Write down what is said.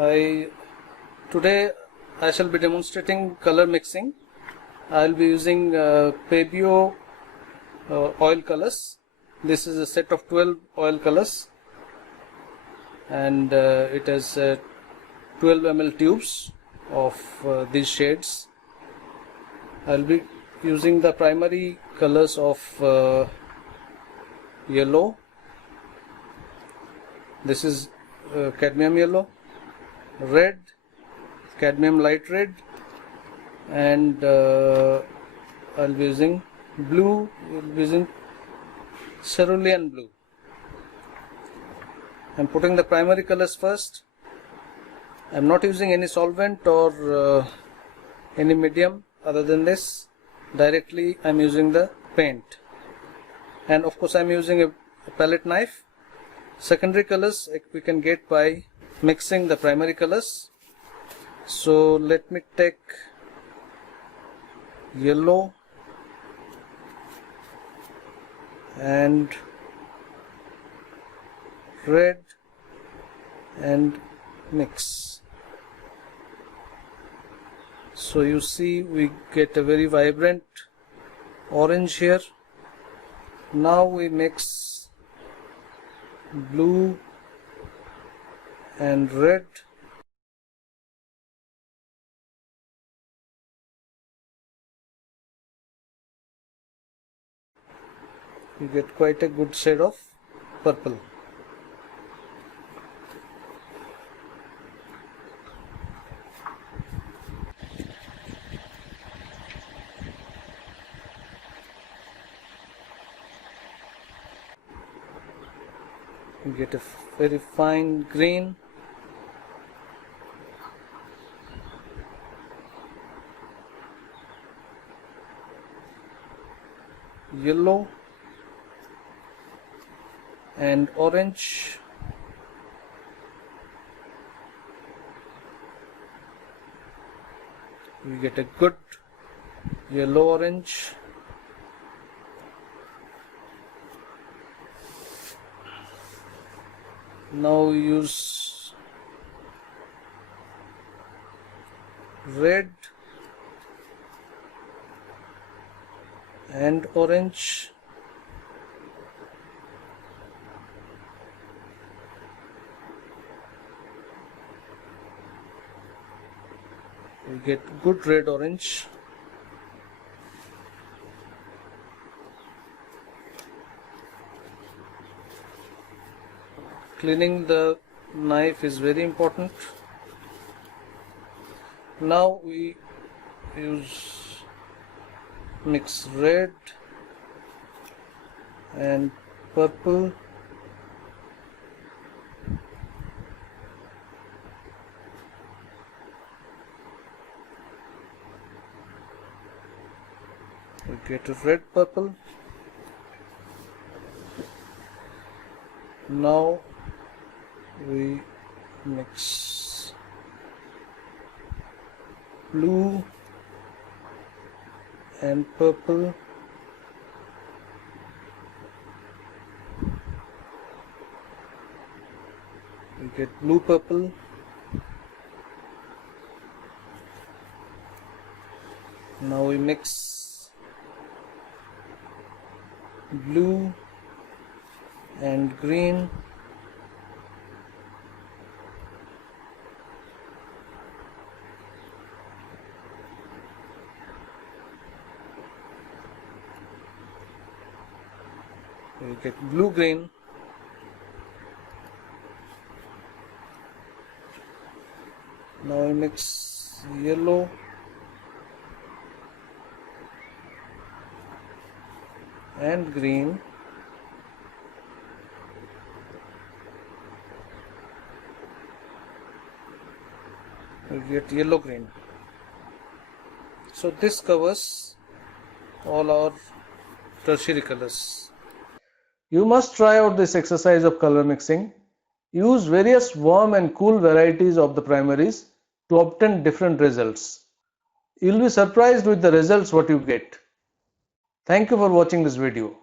Today I shall be demonstrating color mixing. I will be using Pebio oil colors. This is a set of 12 oil colors, and it has 12 ml tubes of these shades. I will be using the primary colors of yellow. This is cadmium yellow, red, cadmium light red, and I'll be using blue. We'll be using cerulean blue. I'm putting the primary colors first. I'm not using any solvent or any medium other than this. Directly I'm using the paint, and of course I'm using a palette knife. Secondary colors we can get by mixing the primary colors. So let me take yellow and red and mix. So you see we get a very vibrant orange here. Now we mix blue and red. You get quite a good shade of purple. You get a very fine green. Yellow and orange. We get a good yellow orange. Now we use red and orange. We get good red orange. Cleaning the knife is very important. Now we mix red and purple. We get a red purple. Now we mix blue and purple. We get blue purple. Now we mix blue and green. We get blue green. Now we mix yellow and green. We get yellow green. So this covers all our tertiary colors. You must try out this exercise of color mixing. Use various warm and cool varieties of the primaries to obtain different results. You will be surprised with the results what you get. Thank you for watching this video.